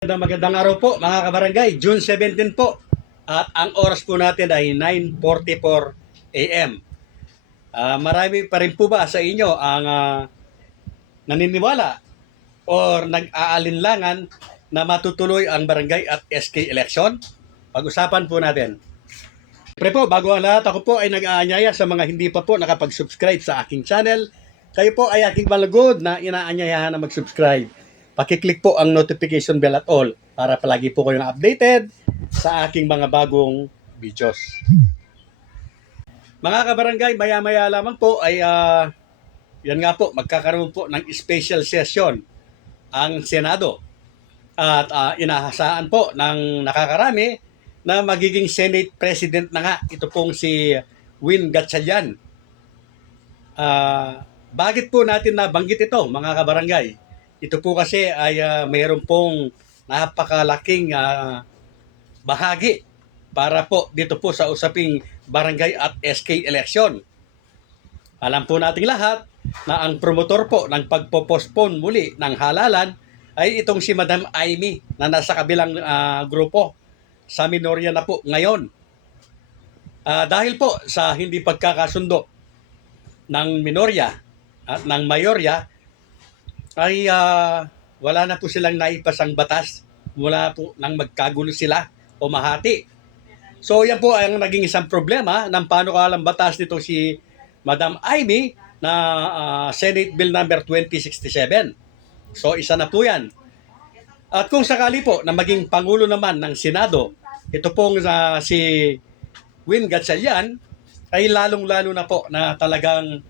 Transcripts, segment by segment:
Magandang araw po mga kabarangay, June 17 po at ang oras po natin ay 9:44 AM. Marami pa rin po ba sa inyo ang naniniwala or nag-aalinlangan na matutuloy ang barangay at SK election? Pag-usapan po natin. Siyempre po, bago ang lahat, ako po ay nag-aanyaya sa mga hindi pa po nakapag-subscribe sa aking channel. Kayo po ay aking malugod na inaanyayahan na mag-subscribe. Pakiclick po ang notification bell at all para palagi po kayong updated sa aking mga bagong videos. Mga kabarangay, maya-maya lamang po ay yan nga po, magkakaroon po ng special session ang Senado. At inahasaan po ng nakakarami na magiging Senate President na nga ito pong si Win Gatchalian. Bakit po natin nabanggit ito mga kabarangay? Ito po kasi ay mayroon pong napakalaking bahagi para po dito po sa usaping barangay at SK election. Alam po nating lahat na ang promotor po ng pagpo-postpone muli ng halalan ay itong si Madam Amy na nasa kabilang grupo sa minorya na po ngayon. Dahil po sa hindi pagkakasundo ng minorya at ng mayorya ay wala na po silang naipasang batas mula po nang magkagulo sila o mahati. So yan po ang naging isang problema ng panukalang batas nito si Madam Amy na Senate Bill number 2067. So isa na po yan. At kung sakali po na maging Pangulo naman ng Senado, ito pong si Win Gatchalian ay lalong-lalo na po na talagang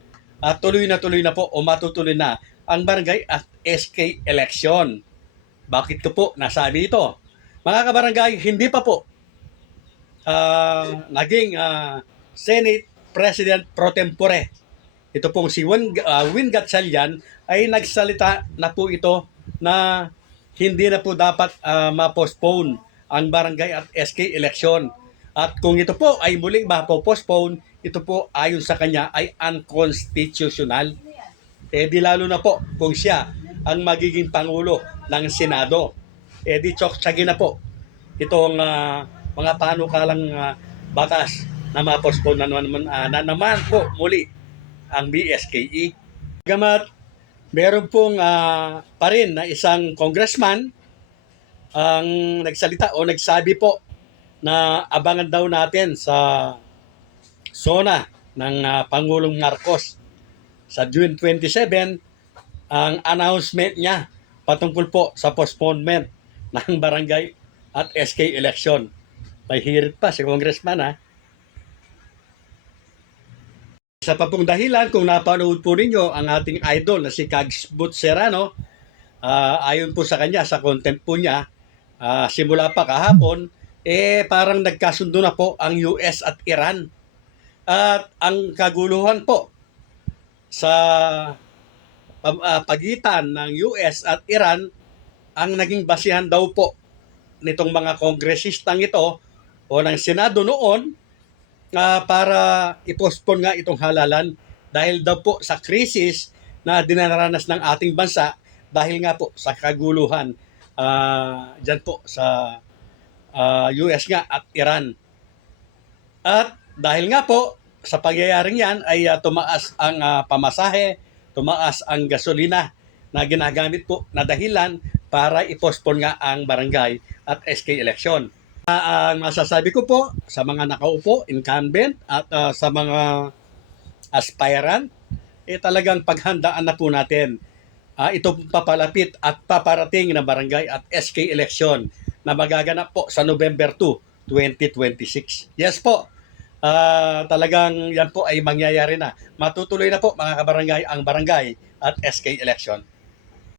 tuloy na po o matutuloy na ang barangay at SK election. Bakit ko po nasabi ito? Mga kabarangay, hindi pa po naging Senate President pro tempore. Ito pong si Win Gatchalian ay nagsalita na po ito na hindi na po dapat ma-postpone ang barangay at SK election. At kung ito po ay muling ma-postpone, ito po ayon sa kanya ay unconstitutional. Di lalo na po kung siya ang magiging Pangulo ng Senado. Di tsoksagin na po itong mga panukalang batas na ma-postpone na naman po muli ang BSKE. Gamat meron pong pa rin na isang congressman ang nagsalita o nagsabi po na abangan daw natin sa SONA ng Pangulong Marcos sa June 27 ang announcement niya patungkol po sa postponement ng barangay at SK election. May hirit pa si congressman Isa pa pong dahilan kung napanood po ninyo ang ating idol na si Kags Serrano, ayon po sa kanya, sa content po niya, simula pa kahapon, parang nagkasundo na po ang US at Iran. At ang kaguluhan po sa pagitan ng US at Iran, ang naging basihan daw po nitong mga kongresistang ito o ng Senado noon para i-postpone nga itong halalan dahil daw po sa krisis na dinaranas ng ating bansa dahil nga po sa kaguluhan dyan po sa US nga at Iran. At dahil nga po sa pangyayaring yan ay tumaas ang pamasahe, tumaas ang gasolina na ginagamit po na dahilan para i-postpone nga ang barangay at SK election. Ang masasabi ko po sa mga nakaupo, incumbent at sa mga aspirant, talagang paghandaan na po natin itong papalapit at paparating na barangay at SK election na magaganap po sa November 2, 2026. Yes po, talagang yan po ay mangyayari na. Matutuloy na po mga kabarangay ang barangay at SK election.